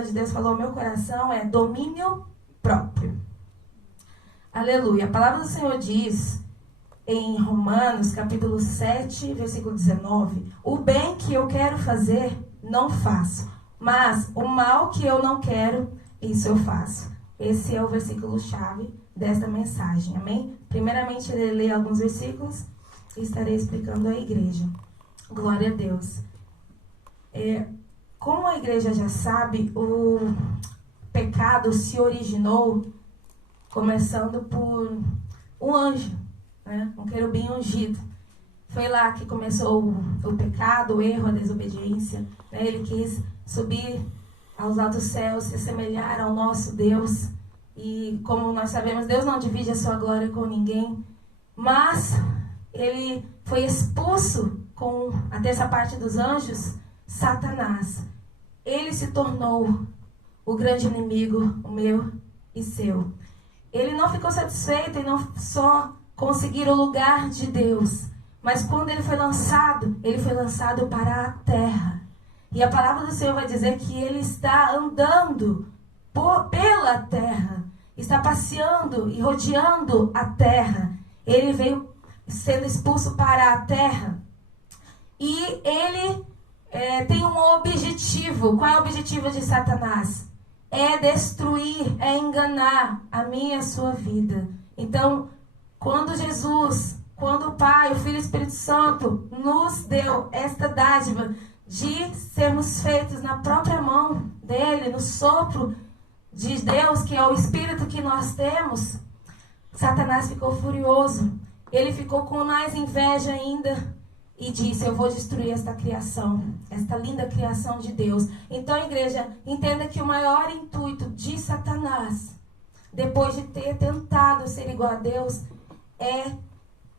de Deus falou ao meu coração é domínio próprio. Aleluia. A palavra do Senhor diz em Romanos, capítulo 7, versículo 19: o bem que eu quero fazer, não faço, mas o mal que eu não quero, isso eu faço. Esse é o versículo-chave desta mensagem, amém? Primeiramente, eu lerei alguns versículos e estarei explicando à igreja. Glória a Deus. Como a igreja já sabe, o pecado se originou começando por um anjo, né? Um querubim ungido. Foi lá que começou o pecado, o erro, a desobediência, né? Ele quis subir aos altos céus, se assemelhar ao nosso Deus. E como nós sabemos, Deus não divide a sua glória com ninguém. Mas ele foi expulso com a terça parte dos anjos, Satanás. Ele se tornou o grande inimigo, o meu e seu. Ele não ficou satisfeito em não só conseguir o lugar de Deus, mas quando ele foi lançado para a terra. E a palavra do Senhor vai dizer que ele está andando pela terra, está passeando e rodeando a terra. Ele veio sendo expulso para a terra. E ele tem um objetivo. Qual é o objetivo de Satanás? É destruir, é enganar a minha e a sua vida. Então, quando o Pai, o Filho e o Espírito Santo nos deu esta dádiva de sermos feitos na própria mão dele, no sopro de Deus, que é o Espírito que nós temos, Satanás ficou furioso. Ele ficou com mais inveja ainda e disse: eu vou destruir esta criação, esta linda criação de Deus. Então, igreja, entenda que o maior intuito de Satanás, depois de ter tentado ser igual a Deus, é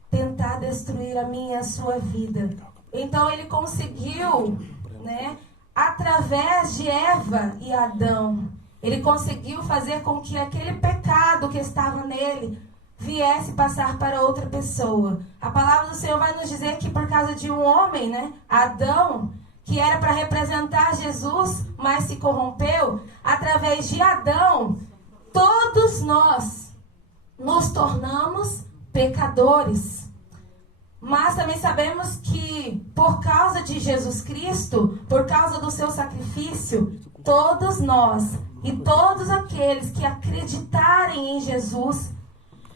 tentar destruir a minha e a sua vida. Então, ele conseguiu, né, através de Eva e Adão, ele conseguiu fazer com que aquele pecado que estava nele viesse passar para outra pessoa. A palavra do Senhor vai nos dizer que por causa de um homem, né, Adão, que era para representar Jesus, mas se corrompeu, através de Adão, todos nós nos tornamos pecadores. Mas também sabemos que por causa de Jesus Cristo, por causa do seu sacrifício, todos nós e todos aqueles que acreditarem em Jesus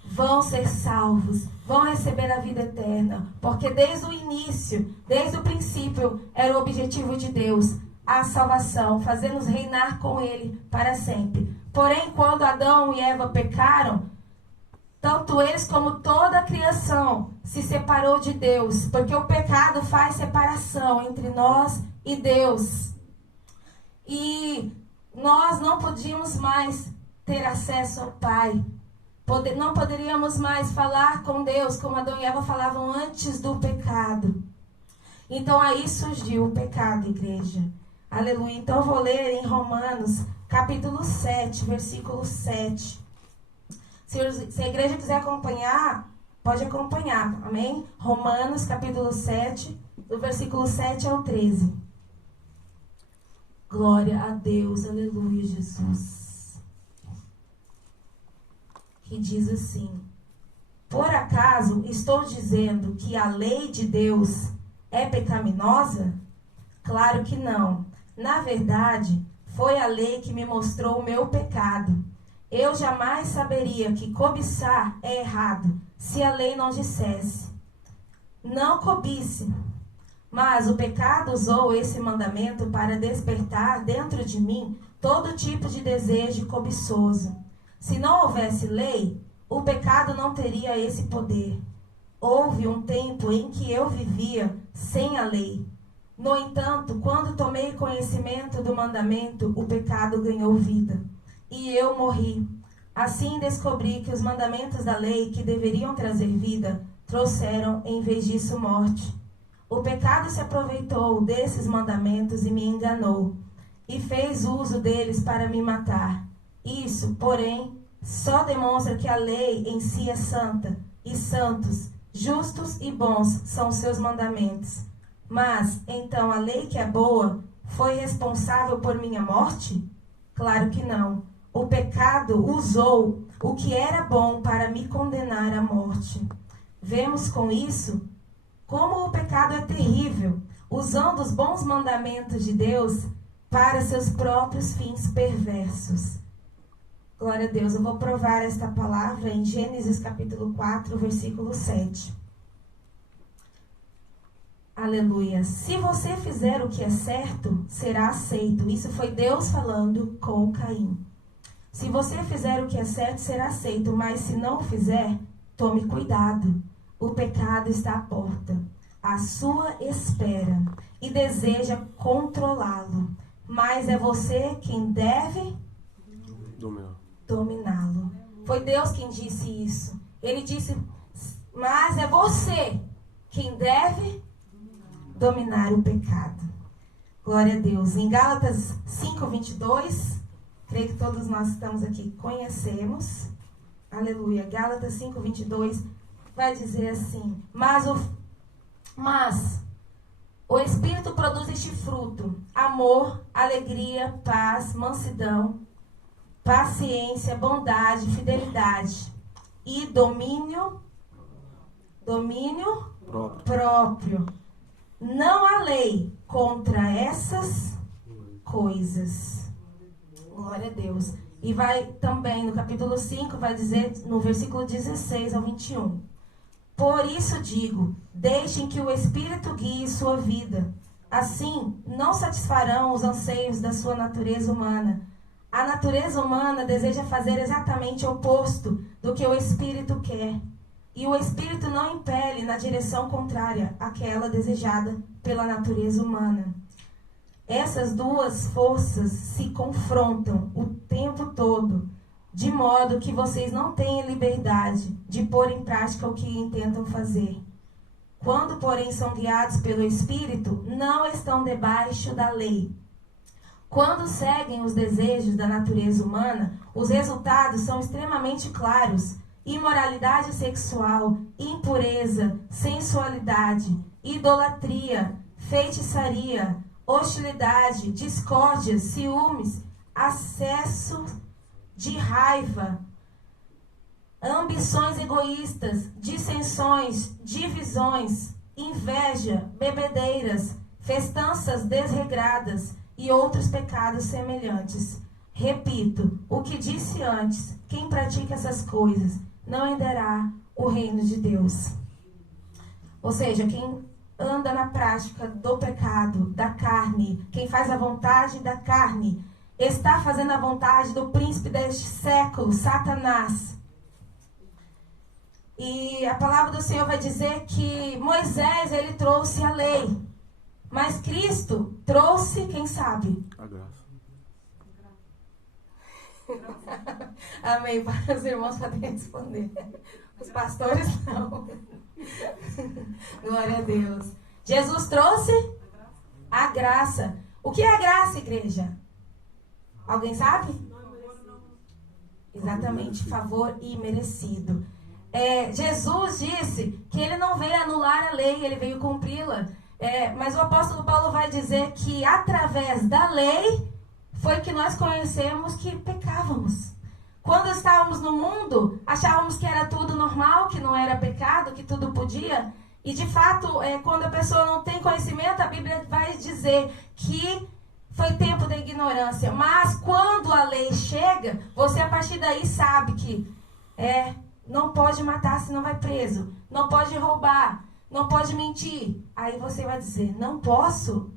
vão ser salvos, vão receber a vida eterna. Porque desde o início, desde o princípio, era o objetivo de Deus, a salvação, fazer-nos reinar com Ele para sempre. Porém, quando Adão e Eva pecaram, tanto eles como toda a criação se separou de Deus, porque o pecado faz separação entre nós e Deus. E nós não podíamos mais ter acesso ao Pai. Não poderíamos mais falar com Deus como Adão e Eva falavam antes do pecado. Então aí surgiu o pecado, igreja. Aleluia. Então eu vou ler em Romanos, capítulo 7, versículo 7. Se a igreja quiser acompanhar, pode acompanhar, amém? Romanos, capítulo 7, do versículo 7 ao 13. Glória a Deus, aleluia, Jesus. Que diz assim: por acaso estou dizendo que a lei de Deus é pecaminosa? Claro que não. Na verdade, foi a lei que me mostrou o meu pecado. Eu jamais saberia que cobiçar é errado, se a lei não dissesse: não cobice. Mas o pecado usou esse mandamento para despertar dentro de mim todo tipo de desejo cobiçoso. Se não houvesse lei, o pecado não teria esse poder. Houve um tempo em que eu vivia sem a lei. No entanto, quando tomei conhecimento do mandamento, o pecado ganhou vida. E eu morri. Assim descobri que os mandamentos da lei, que deveriam trazer vida, trouxeram, em vez disso, morte. O pecado se aproveitou desses mandamentos e me enganou, e fez uso deles para me matar. Isso, porém, só demonstra que a lei em si é santa, e santos, justos e bons são seus mandamentos. Mas, então, a lei que é boa foi responsável por minha morte? Claro que não. O pecado usou o que era bom para me condenar à morte. Vemos com isso como o pecado é terrível, usando os bons mandamentos de Deus para seus próprios fins perversos. Glória a Deus. Eu vou provar esta palavra em Gênesis capítulo 4, versículo 7. Aleluia. Se você fizer o que é certo, será aceito. Isso foi Deus falando com Caim. Se você fizer o que é certo, será aceito. Mas se não o fizer, tome cuidado. O pecado está à porta, à sua espera, e deseja controlá-lo. Mas é você quem deve dominá-lo. Foi Deus quem disse isso. Ele disse, mas é você quem deve dominar o pecado. Glória a Deus. Em Gálatas 5:22, creio que todos nós estamos aqui conhecemos. Aleluia. Gálatas 5:22 vai dizer assim: Mas o Espírito produz este fruto: amor, alegria, paz, mansidão, paciência, bondade, fidelidade e domínio próprio. Não há lei contra essas coisas. Glória a Deus. E vai também no capítulo 5, vai dizer no versículo 16 ao 21. Por isso digo, deixem que o Espírito guie sua vida. Assim, não satisfarão os anseios da sua natureza humana. A natureza humana deseja fazer exatamente o oposto do que o Espírito quer. E o Espírito não impele na direção contrária àquela desejada pela natureza humana. Essas duas forças se confrontam o tempo todo, de modo que vocês não têm liberdade de pôr em prática o que intentam fazer. Quando, porém, são guiados pelo Espírito, não estão debaixo da lei. Quando seguem os desejos da natureza humana, os resultados são extremamente claros: imoralidade sexual, impureza, sensualidade, idolatria, feitiçaria, hostilidade, discórdia, ciúmes, acesso de raiva, ambições egoístas, dissensões, divisões, inveja, bebedeiras, festanças desregradas e outros pecados semelhantes. Repito o que disse antes: quem pratica essas coisas não herdará o reino de Deus. Ou seja, quem anda na prática do pecado, da carne, quem faz a vontade da carne, está fazendo a vontade do príncipe deste século, Satanás. E a palavra do Senhor vai dizer que Moisés, ele trouxe a lei, mas Cristo trouxe, quem sabe? A graça. Amém. Para os irmãos poderem responder. Os pastores não. Glória a Deus. Jesus trouxe a graça. O que é a graça, igreja? Alguém sabe? Exatamente, favor imerecido. Jesus disse que ele não veio anular a lei, ele veio cumpri-la. Mas o apóstolo Paulo vai dizer que através da lei foi que nós conhecemos que pecávamos. Quando estávamos no mundo, achávamos que era tudo normal, que não era pecado, que tudo podia. E de fato, quando a pessoa não tem conhecimento, a Bíblia vai dizer que foi tempo da ignorância. Mas quando a lei chega, você a partir daí sabe que não pode matar, senão vai preso. Não pode roubar, não pode mentir. Aí você vai dizer, não posso?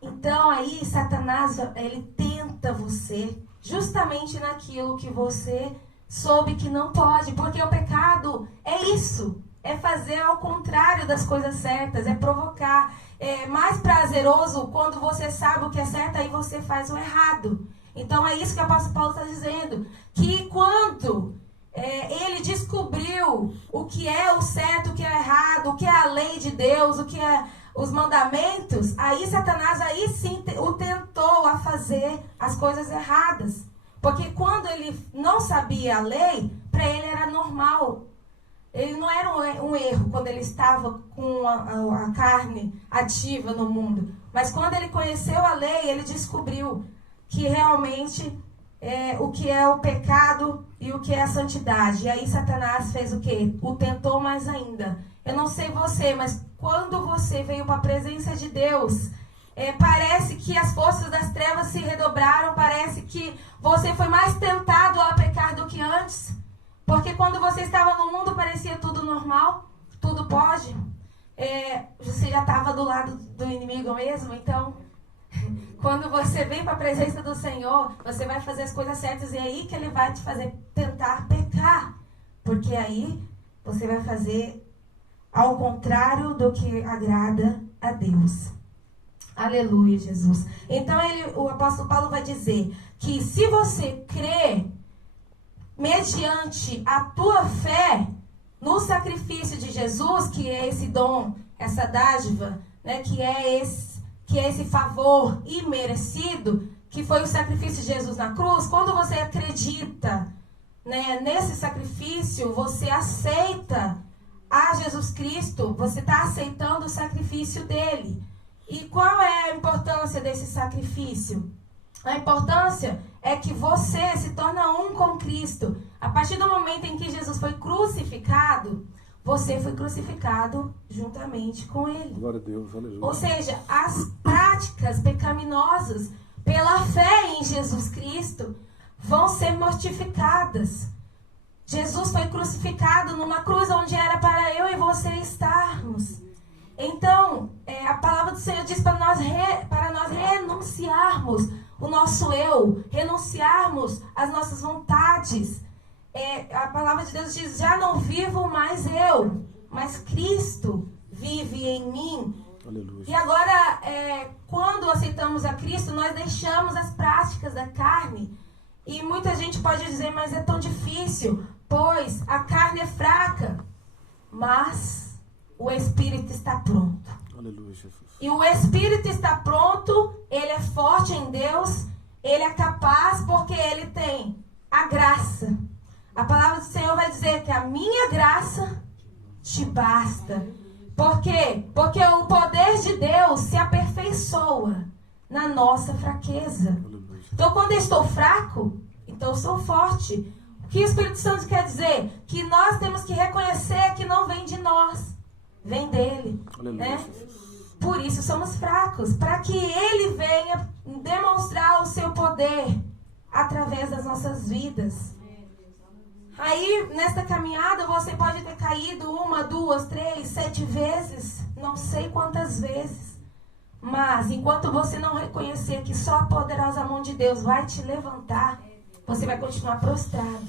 Então aí Satanás, ele tenta você justamente naquilo que você soube que não pode. Porque o pecado é isso. É fazer ao contrário das coisas certas. É provocar. É mais prazeroso quando você sabe o que é certo, aí você faz o errado. Então é isso que o apóstolo Paulo está dizendo. Que quando ele descobriu o que é o certo, o que é errado, o que é a lei de Deus, o que é os mandamentos, aí Satanás aí sim o tentou a fazer as coisas erradas. Porque quando ele não sabia a lei, para ele era normal. Ele não era um erro quando ele estava com a carne ativa no mundo. Mas quando ele conheceu a lei, ele descobriu. que realmente o que é o pecado e o que é a santidade. E aí Satanás fez o quê? O tentou mais ainda. Eu não sei você, mas quando você veio para a presença de Deus, parece que as forças das trevas se redobraram, parece que você foi mais tentado a pecar do que antes. Porque quando você estava no mundo parecia tudo normal, tudo pode. Você já estava do lado do inimigo mesmo, então quando você vem para a presença do Senhor, você vai fazer as coisas certas e é aí que Ele vai te fazer tentar pecar. Porque aí você vai fazer ao contrário do que agrada a Deus. Aleluia, Jesus. Então o apóstolo Paulo vai dizer que se você crê mediante a tua fé no sacrifício de Jesus, que é esse dom, essa dádiva, né, que é esse favor imerecido, que foi o sacrifício de Jesus na cruz, quando você acredita, né, nesse sacrifício, você aceita a Jesus Cristo, você está aceitando o sacrifício dele. E qual é a importância desse sacrifício? A importância é que você se torna um com Cristo. A partir do momento em que Jesus foi crucificado, você foi crucificado juntamente com Ele. Glória a Deus, aleluia. Ou seja, as práticas pecaminosas, pela fé em Jesus Cristo, vão ser mortificadas. Jesus foi crucificado numa cruz onde era para eu e você estarmos. Então, a palavra do Senhor diz para nós renunciarmos o nosso eu, renunciarmos as nossas vontades. A palavra de Deus diz, já não vivo mais eu, mas Cristo vive em mim. Aleluia. E agora, quando aceitamos a Cristo, nós deixamos as práticas da carne. E muita gente pode dizer, mas é tão difícil, pois a carne é fraca, mas o Espírito está pronto. Aleluia, Jesus. E o Espírito está pronto, ele é forte em Deus, ele é capaz porque ele tem a graça. A palavra do Senhor vai dizer que a minha graça te basta. Por quê? Porque o poder de Deus se aperfeiçoa na nossa fraqueza. Aleluia. Então, quando eu estou fraco, então eu sou forte. O que o Espírito Santo quer dizer? Que nós temos que reconhecer que não vem de nós, vem dele. Aleluia, Né? Jesus. Por isso somos fracos, para que ele venha demonstrar o seu poder através das nossas vidas. Aí, nesta caminhada, você pode ter caído 1, 2, 3, 7 vezes, não sei quantas vezes. Mas, enquanto você não reconhecer que só a poderosa mão de Deus vai te levantar, você vai continuar prostrado.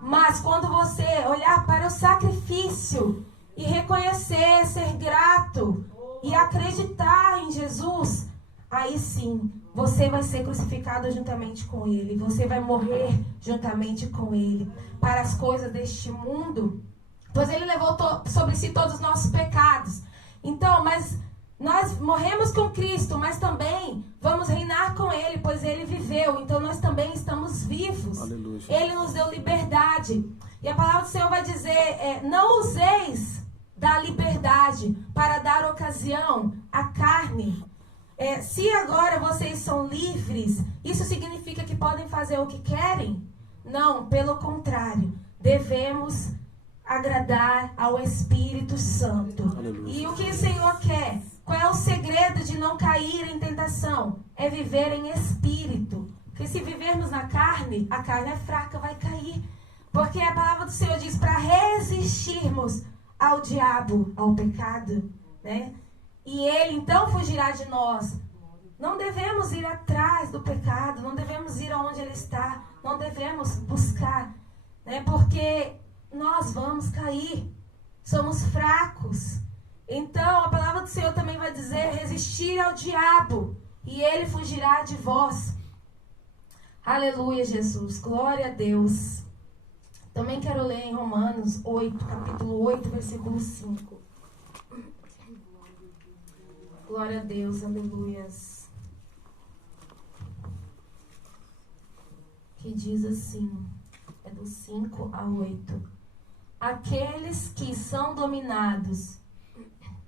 Mas, quando você olhar para o sacrifício e reconhecer, ser grato e acreditar em Jesus, aí sim, você vai ser crucificado juntamente com Ele. Você vai morrer juntamente com Ele para as coisas deste mundo. Pois Ele levou sobre si todos os nossos pecados. Então, mas nós morremos com Cristo, mas também vamos reinar com Ele, pois Ele viveu. Então, nós também estamos vivos. Aleluia. Ele nos deu liberdade. E a palavra do Senhor vai dizer, não useis da liberdade para dar ocasião à carne. Se agora vocês são livres, isso significa que podem fazer o que querem? Não, pelo contrário. Devemos agradar ao Espírito Santo. Aleluia. E o que o Senhor quer? Qual é o segredo de não cair em tentação? É viver em espírito. Porque se vivermos na carne, a carne é fraca, vai cair. Porque a palavra do Senhor diz para resistirmos ao diabo, ao pecado, né? E ele então fugirá de nós. Não devemos ir atrás do pecado, não devemos ir aonde ele está, não devemos buscar, né? Porque nós vamos cair, somos fracos. Então a palavra do Senhor também vai dizer, resistir ao diabo, e ele fugirá de vós. Aleluia, Jesus, glória a Deus. Também quero ler em Romanos 8, capítulo 8, versículo 5. Glória a Deus, aleluias. Que diz assim, é do 5 ao 8. Aqueles que são dominados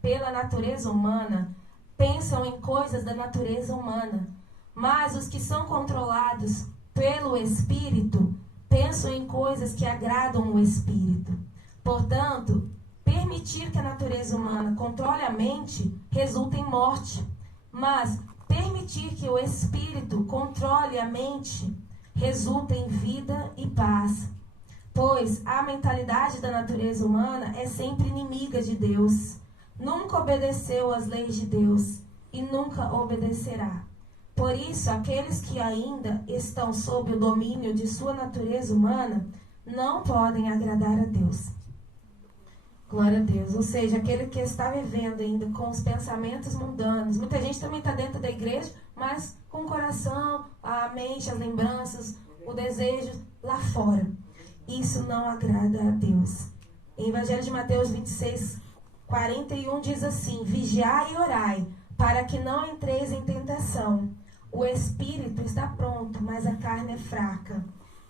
pela natureza humana pensam em coisas da natureza humana, Mas os que são controlados pelo Espírito pensam em coisas que agradam o Espírito. Portanto, permitir que a natureza humana controle a mente resulta em morte. Mas permitir que o Espírito controle a mente resulta em vida e paz. Pois a mentalidade da natureza humana é sempre inimiga de Deus. Nunca obedeceu às leis de Deus e nunca obedecerá. Por isso, aqueles que ainda estão sob o domínio de sua natureza humana não podem agradar a Deus. Glória a Deus. Ou seja, aquele que está vivendo ainda com os pensamentos mundanos. Muita gente também está dentro da igreja, mas com o coração, a mente, as lembranças, o desejo lá fora. Isso não agrada a Deus. Em Evangelho de Mateus 26, 41 diz assim: vigiai e orai, para que não entreis em tentação. O espírito está pronto, mas a carne é fraca.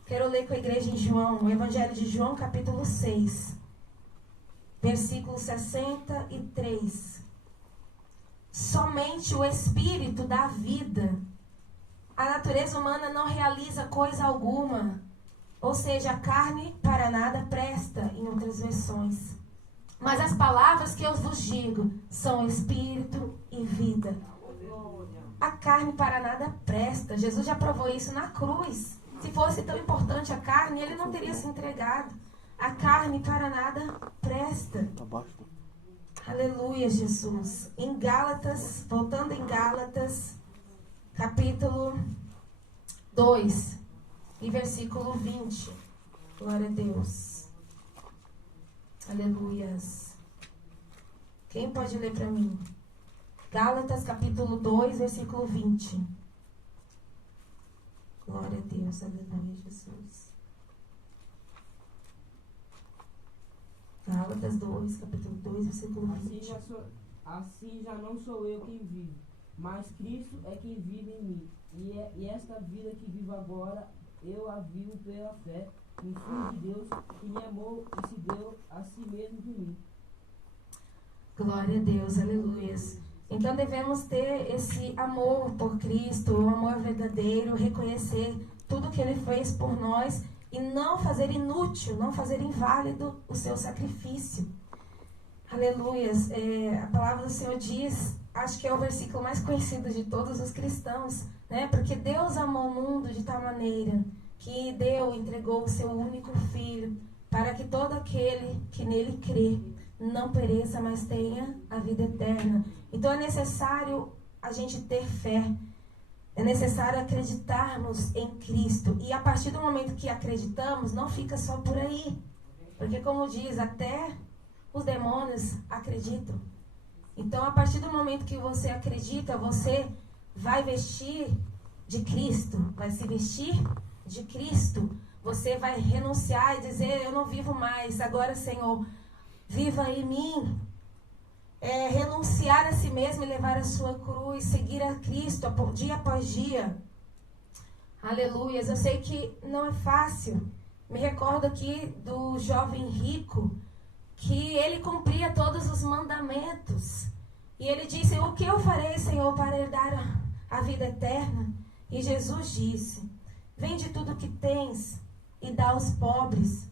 Quero ler com a igreja em João, o Evangelho de João, capítulo 6, versículo 63. Somente o espírito dá vida. A natureza humana não realiza coisa alguma. Ou seja, a carne para nada presta, em outras versões. Mas as palavras que eu vos digo são espírito e vida. A carne para nada presta. Jesus já provou isso na cruz. Se fosse tão importante a carne, ele não teria se entregado. A carne para nada presta. Aleluia, Jesus. Em Gálatas, voltando em Gálatas, capítulo 2, e versículo 20. Glória a Deus. Aleluias. Quem pode ler para mim? Gálatas capítulo 2, versículo 20. Glória a Deus, aleluia, Jesus. Gálatas 2, capítulo 2, versículo 20. Assim já não sou eu quem vive, mas Cristo é quem vive em mim. E esta vida que vivo agora, eu a vivo pela fé no Filho de Deus, que me amou e se deu a si mesmo por mim. Glória a Deus, aleluias. Então devemos ter esse amor por Cristo, o amor verdadeiro, reconhecer tudo que Ele fez por nós e não fazer inútil, não fazer inválido o seu sacrifício. Aleluias. A palavra do Senhor diz, acho que é o versículo mais conhecido de todos os cristãos, né? Porque Deus amou o mundo de tal maneira que entregou o seu único Filho, para que todo aquele que nele crê não pereça, mas tenha a vida eterna. Então é necessário a gente ter fé, é necessário acreditarmos em Cristo. E a partir do momento que acreditamos, não fica só por aí. Porque como diz, até os demônios acreditam. Então a partir do momento que você acredita, você vai vestir de Cristo, vai se vestir de Cristo. Você vai renunciar e dizer, eu não vivo mais, agora Senhor, viva em mim. Renunciar a si mesmo e levar a sua cruz, seguir a Cristo dia após dia. Aleluias. Eu sei que não é fácil. Me recordo aqui do jovem rico, que ele cumpria todos os mandamentos. E ele disse, o que eu farei, Senhor, para herdar a vida eterna? E Jesus disse, vende tudo o que tens e dá aos pobres.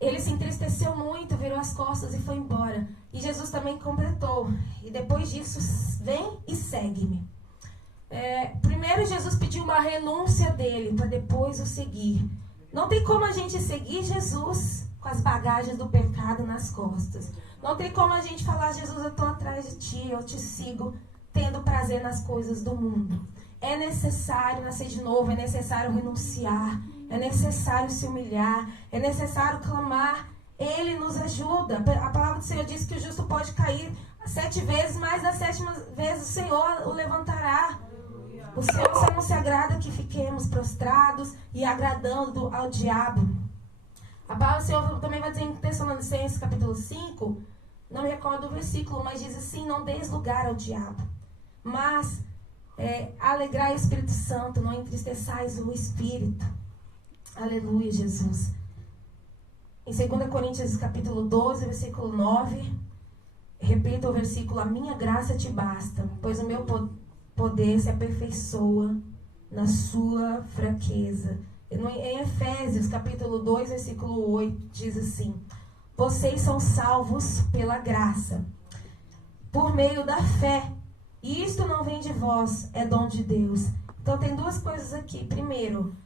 Ele se entristeceu muito, virou as costas e foi embora. E Jesus também completou. E depois disso, vem e segue-me. Primeiro Jesus pediu uma renúncia dele, para depois o seguir. Não tem como a gente seguir Jesus com as bagagens do pecado nas costas. Não tem como a gente falar, Jesus, eu estou atrás de ti, eu te sigo, tendo prazer nas coisas do mundo. É necessário nascer de novo, é necessário renunciar, é necessário se humilhar, é necessário clamar. Ele nos ajuda. A palavra do Senhor diz que o justo pode cair 7 vezes, mas na 7ª vez o Senhor o levantará. O Senhor só não se agrada que fiquemos prostrados e agradando ao diabo. A palavra do Senhor também vai dizer em Tessalonicenses capítulo 5, não me recordo o versículo, mas diz assim, não deis lugar ao diabo, mas alegrai o Espírito Santo, não entristeçais o Espírito. Aleluia, Jesus. Em 2 Coríntios capítulo 12, versículo 9, repita o versículo, a minha graça te basta, pois o meu poder se aperfeiçoa na sua fraqueza. Em Efésios, capítulo 2, versículo 8, diz assim: vocês são salvos pela graça, por meio da fé. E isto não vem de vós, é dom de Deus. Então tem duas coisas aqui. Primeiro,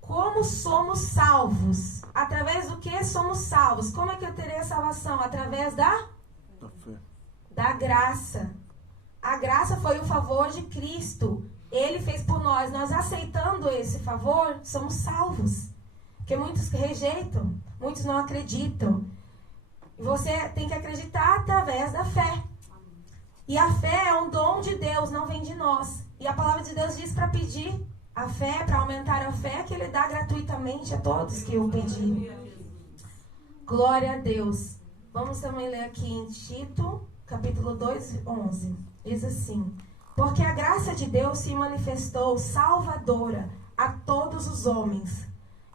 como somos salvos? Através do que somos salvos? Como é que eu terei a salvação? Através da fé. Da graça. A graça foi o favor de Cristo. Ele fez por nós. Nós aceitando esse favor, somos salvos. Porque muitos rejeitam, muitos não acreditam. Você tem que acreditar através da fé. E a fé é um dom de Deus, não vem de nós. E a palavra de Deus diz para pedir a fé, para aumentar a fé, que Ele dá gratuitamente a todos que o pedirem. Glória a Deus. Vamos também ler aqui em Tito, capítulo 2, 11. Diz assim: porque a graça de Deus se manifestou salvadora a todos os homens.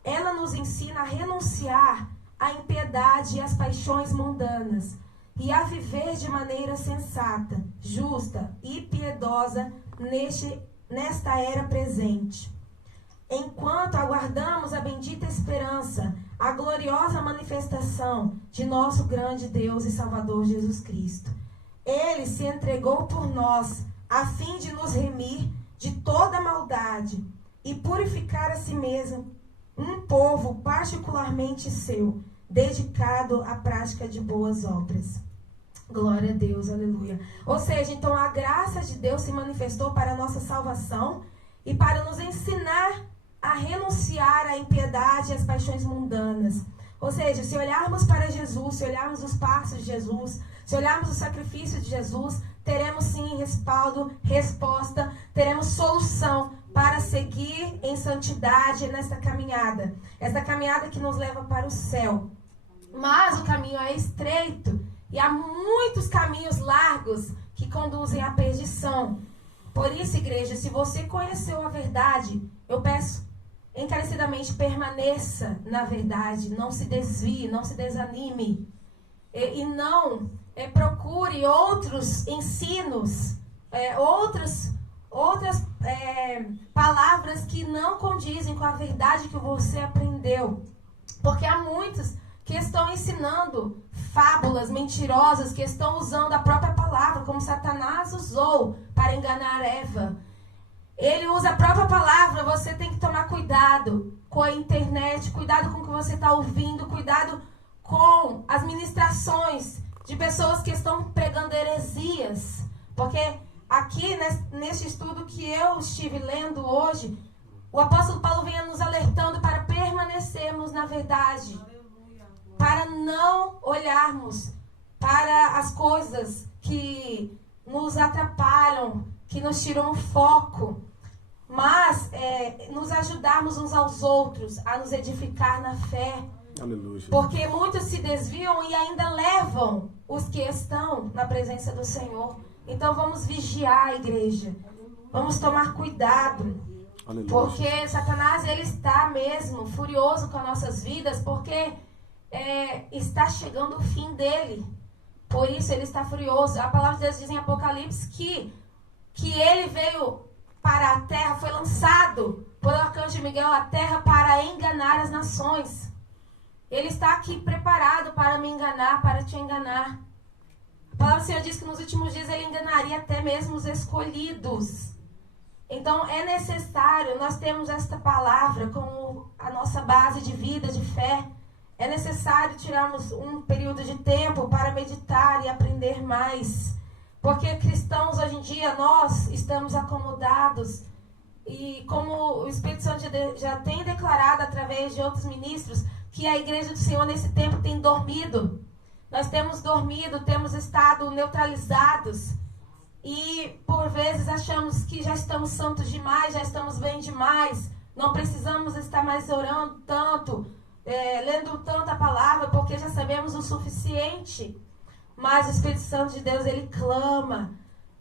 Ela nos ensina a renunciar à impiedade e às paixões mundanas, e a viver de maneira sensata, justa e piedosa nesta era presente. Enquanto aguardamos a bendita esperança, a gloriosa manifestação de nosso grande Deus e Salvador Jesus Cristo. Ele se entregou por nós, a fim de nos remir de toda maldade e purificar a si mesmo um povo particularmente seu, dedicado à prática de boas obras. Glória a Deus, aleluia. Ou seja, então a graça de Deus se manifestou para a nossa salvação e para nos ensinar a renunciar à impiedade e às paixões mundanas. Ou seja, se olharmos para Jesus, se olharmos os passos de Jesus, se olharmos o sacrifício de Jesus, teremos sim respaldo, resposta, teremos solução para seguir em santidade nesta caminhada. Essa caminhada que nos leva para o céu. Mas o caminho é estreito e há muitos caminhos largos que conduzem à perdição. Por isso, igreja, se você conheceu a verdade, eu peço encarecidamente, permaneça na verdade, não se desvie, não se desanime e não procure outros ensinos, outras palavras que não condizem com a verdade que você aprendeu, porque há muitos que estão ensinando fábulas mentirosas, que estão usando a própria palavra, como Satanás usou para enganar Eva. Ele usa a própria palavra. Você tem que tomar cuidado com a internet, cuidado com o que você está ouvindo, cuidado com as ministrações de pessoas que estão pregando heresias. Porque aqui, neste estudo que eu estive lendo hoje, o apóstolo Paulo vem nos alertando para permanecermos na verdade, para não olharmos para as coisas que nos atrapalham, que nos tiram o foco, mas nos ajudarmos uns aos outros a nos edificar na fé. Aleluia. Porque muitos se desviam e ainda levam os que estão na presença do Senhor. Então vamos vigiar, igreja. Vamos tomar cuidado. Aleluia. Porque Satanás, ele está mesmo furioso com as nossas vidas, porque está chegando o fim dele. Por isso ele está furioso. A palavra de Deus diz em Apocalipse que ele veio para a terra, foi lançado por arcanjo Miguel à terra para enganar as nações. Ele está aqui preparado para me enganar, para te enganar. A palavra do Senhor diz que nos últimos dias ele enganaria até mesmo os escolhidos. Então é necessário nós termos esta palavra como a nossa base de vida, de fé. É necessário tirarmos um período de tempo para meditar e aprender mais. Porque cristãos hoje em dia, nós estamos acomodados. E como o Espírito Santo já tem declarado através de outros ministros, que a igreja do Senhor nesse tempo tem dormido. Nós temos dormido, temos estado neutralizados. E por vezes achamos que já estamos santos demais, já estamos bem demais. Não precisamos estar mais orando tanto, lendo tanta palavra, porque já sabemos o suficiente. Mas o Espírito Santo de Deus, ele clama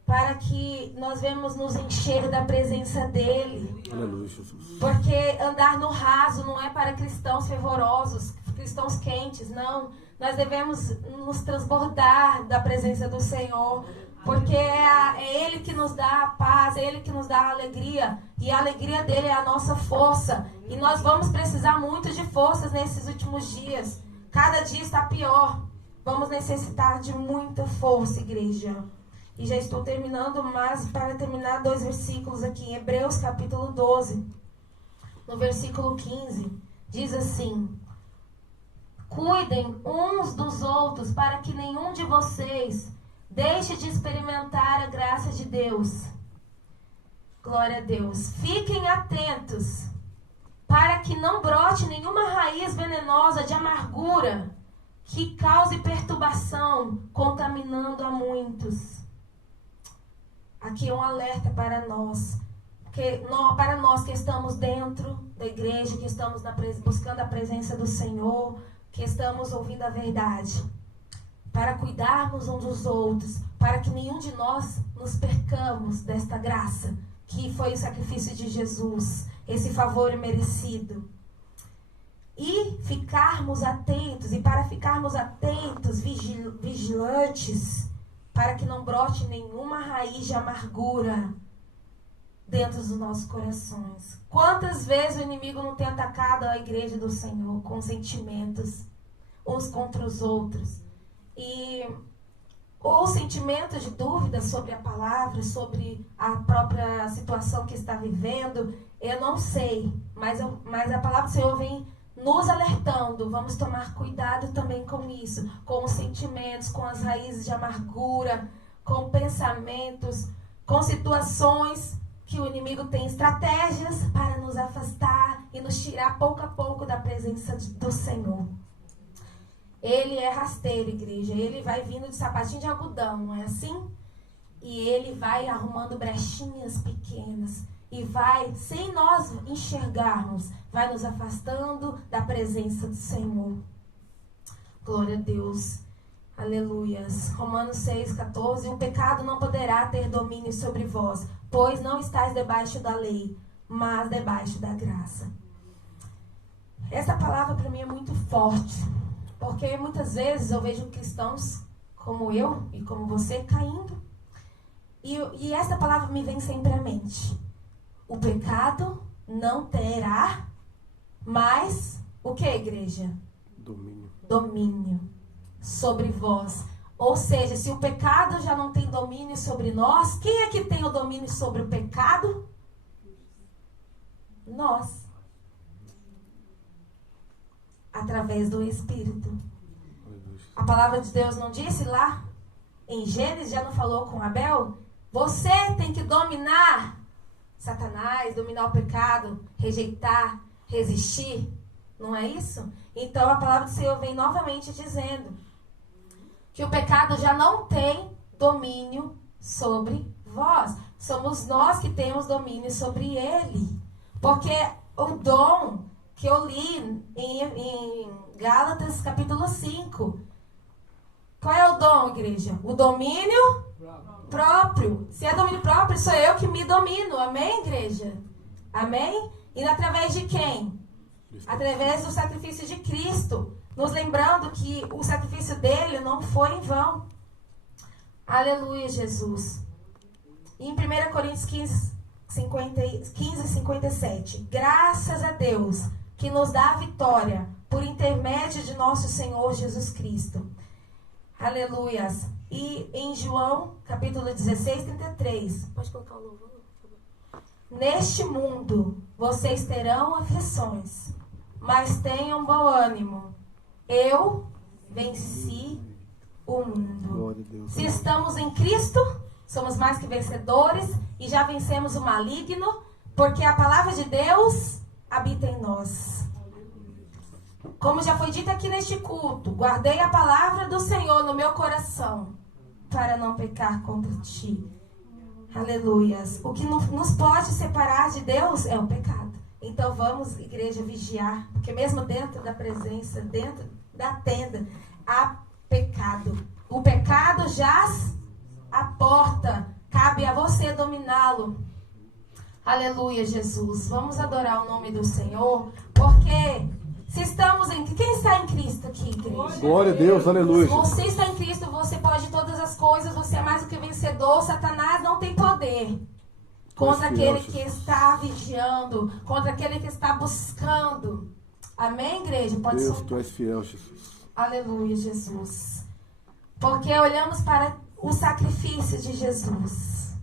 para que nós venhamos nos encher da presença dele. Aleluia, Jesus. Porque andar no raso não é para cristãos fervorosos, cristãos quentes, não. Nós devemos nos transbordar da presença do Senhor. Porque é Ele que nos dá a paz, é Ele que nos dá a alegria. E a alegria dele é a nossa força. E nós vamos precisar muito de forças nesses últimos dias. Cada dia está pior. Vamos necessitar de muita força, igreja. E já estou terminando, mas para terminar 2 versículos aqui. Em Hebreus capítulo 12, no versículo 15, diz assim: cuidem uns dos outros para que nenhum de vocês deixe de experimentar a graça de Deus. Glória a Deus. Fiquem atentos para que não brote nenhuma raiz venenosa de amargura que cause perturbação, contaminando a muitos. Aqui é um alerta para nós. Para nós que estamos dentro da igreja, que estamos buscando a presença do Senhor, que estamos ouvindo a verdade. Para cuidarmos uns dos outros, para que nenhum de nós nos percamos desta graça, que foi o sacrifício de Jesus, esse favor merecido. E ficarmos atentos, e para ficarmos atentos, vigilantes, para que não brote nenhuma raiz de amargura dentro dos nossos corações. Quantas vezes o inimigo não tem atacado a igreja do Senhor com sentimentos uns contra os outros? Ou sentimentos de dúvida sobre a palavra, sobre a própria situação que está vivendo, eu não sei, mas a palavra do Senhor vem nos alertando. Vamos tomar cuidado também com isso, com os sentimentos, com as raízes de amargura, com pensamentos, com situações que o inimigo tem estratégias para nos afastar e nos tirar pouco a pouco da presença do Senhor. Ele é rasteiro, igreja. Ele vai vindo de sapatinho de algodão, não é assim? E ele vai arrumando brechinhas pequenas. E vai, sem nós enxergarmos, vai nos afastando da presença do Senhor. Glória a Deus. Aleluias. Romanos 6,14. O pecado não poderá ter domínio sobre vós, pois não estáis debaixo da lei, mas debaixo da graça. Essa palavra para mim é muito forte. Porque muitas vezes eu vejo cristãos como eu e como você caindo. E essa palavra me vem sempre à mente. O pecado não terá mais o que, igreja? Domínio sobre vós. Ou seja, se o pecado já não tem domínio sobre nós, quem é que tem o domínio sobre o pecado? Nós. Através do Espírito. A palavra de Deus não disse lá em Gênesis, já não falou com Abel? Você tem que dominar Satanás, dominar o pecado, rejeitar, resistir. Não é isso? Então a palavra do Senhor vem novamente dizendo que o pecado já não tem domínio sobre vós. Somos nós que temos domínio sobre ele. Porque o dom que eu li em Gálatas capítulo 5. Qual é o dom, igreja? O domínio próprio. Se é domínio próprio, sou eu que me domino. Amém, igreja? Amém? E através de quem? Através do sacrifício de Cristo. Nos lembrando que o sacrifício dele não foi em vão. Aleluia, Jesus. E em 1 Coríntios 15, 57. Graças a Deus que nos dá a vitória por intermédio de nosso Senhor Jesus Cristo. Aleluias. E em João, capítulo 16, 33. Pode colocar o louvor? Neste mundo, vocês terão aflições, mas tenham bom ânimo. Eu venci o mundo. Se estamos em Cristo, somos mais que vencedores e já vencemos o maligno, porque a palavra de Deus habita em nós. Como já foi dito aqui neste culto, guardei a palavra do Senhor no meu coração para não pecar contra ti. Aleluias. O que nos pode separar de Deus é o pecado. Então vamos, igreja, vigiar, porque mesmo dentro da presença, dentro da tenda, há pecado. O pecado jaz à porta. Cabe a você dominá-lo. Aleluia, Jesus. Vamos adorar o nome do Senhor, porque se estamos em... Quem está em Cristo aqui, igreja? Glória a Deus, aleluia. Você está em Cristo, você pode todas as essas coisas, você é mais do que vencedor. Satanás não tem poder contra aquele que está vigiando, contra aquele que está buscando. Amém, igreja? Pode Deus, soltar. tu és fiel, Jesus. Aleluia, Jesus. Porque olhamos para o sacrifício de Jesus.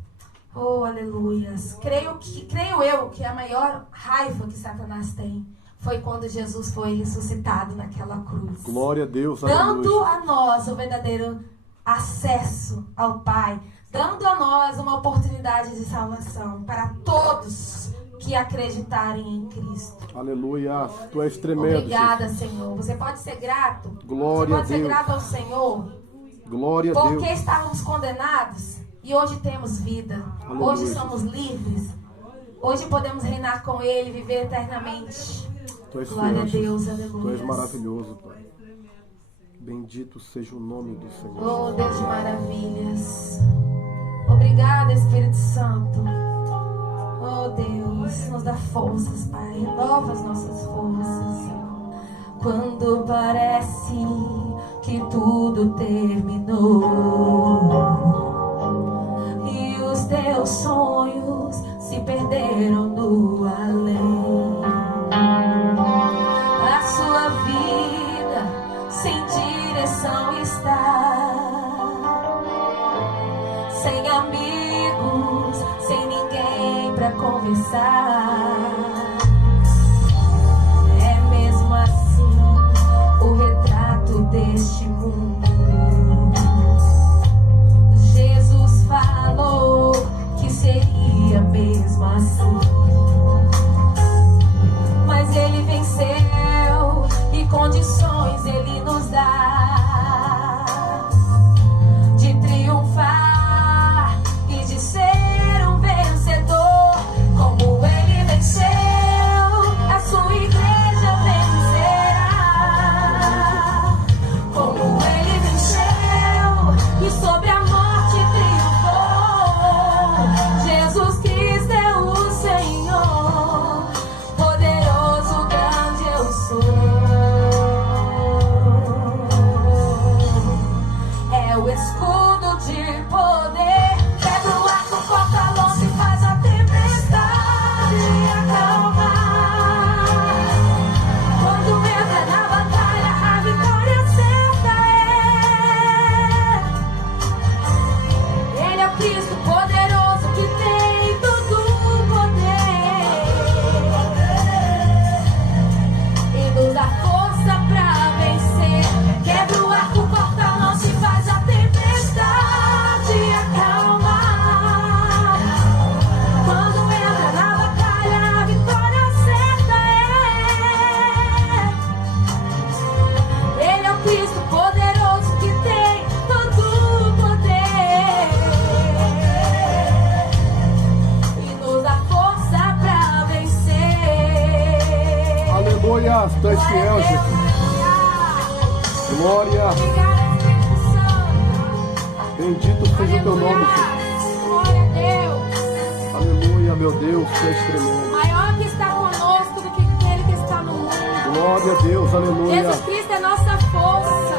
Oh, aleluias. Creio eu que a maior raiva que Satanás tem foi quando Jesus foi ressuscitado naquela cruz. Glória a Deus, Dando aleluia. a nós o verdadeiro acesso ao Pai. Dando a nós uma oportunidade de salvação para todos que acreditarem em Cristo. Aleluia, tu és tremendo. Obrigada, Jesus. Senhor. Você pode ser grato? Glória Você pode a ser Deus. grato ao Senhor? Glória a Porque Deus. estávamos condenados e hoje temos vida. Aleluia. Hoje somos livres. Hoje podemos reinar com Ele, viver eternamente. Tu és Glória a fiel, Deus, Jesus. aleluia. Tu és maravilhoso, Pai. Bendito seja o nome do Senhor. Oh, Deus de maravilhas. Obrigada, Espírito Santo. Oh, Deus, nos dá forças, Pai. Renova as nossas forças. Quando parece que tudo terminou e os teus sonhos se perderam no além, a sua vida sem direção está, sem amigos, sem ninguém pra conversar. É mesmo assim o retrato deste mundo. Jesus falou que seria mesmo assim, mas Ele venceu e condições Ele nos dá de triunfar e de ser um vencedor. Como Ele venceu, a sua igreja vencerá. Como Ele venceu e sobre a morte triunfou. Jesus Cristo é o Senhor, poderoso, grande eu sou. É o escudo de poder, quebra o arco, corta a longe e faz a tempestade acalmar. Quando entra na batalha, a vitória certa é. Ele é o Cristo poderoso que tem todo o poder e nos dá força pra vencer. Quebra o arco, corta a lança e faz a tempestade acalmar. Quando entra na batalha, a vitória certa é. Ele é o Cristo poderoso que tem todo o poder e nos dá força pra vencer. Aleluia, tu és fiel, Jesus. Glória. Obrigada, Espírito Santo. Bendito seja o teu nome, Aleluia. Jesus. Glória a Deus. Aleluia, meu Deus, tu és tremendo. Maior que está conosco do que aquele que está no mundo. Glória a Deus, aleluia. Jesus Cristo é nossa força.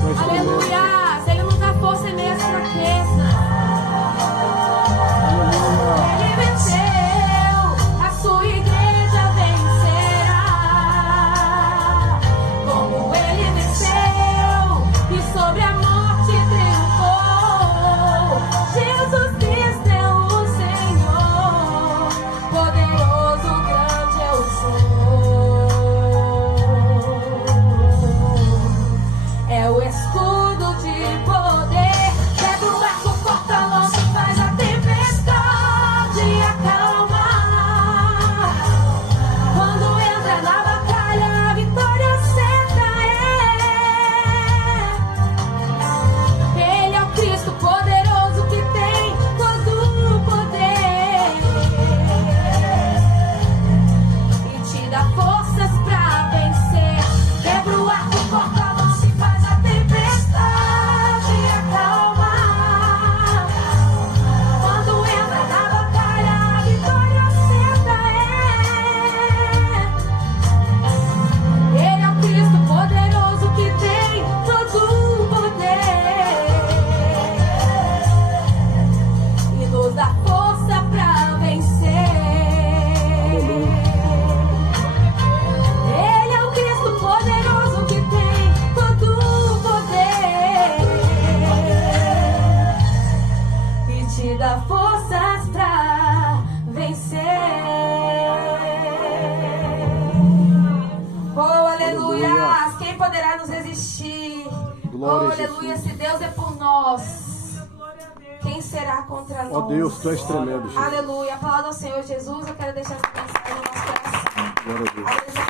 Tu és tremendo. Aleluia. Ele nos dá força em meio às fraquezas. Aleluia. Ele venceu, a sua igreja vencerá. Como Ele venceu e sobre a morte triunfou. Jesus Cristo é o Senhor, poderoso, grande eu sou. É o escudo de poder, quebra o arco, poderá nos resistir? Glória Oh, a aleluia. Jesus. Se Deus é por nós, quem será contra nós? Ó Deus, tu és tremendo, Jesus. Aleluia. A palavra do Senhor Jesus, eu quero deixar essa mensagem no nosso coração. Glória a Deus. A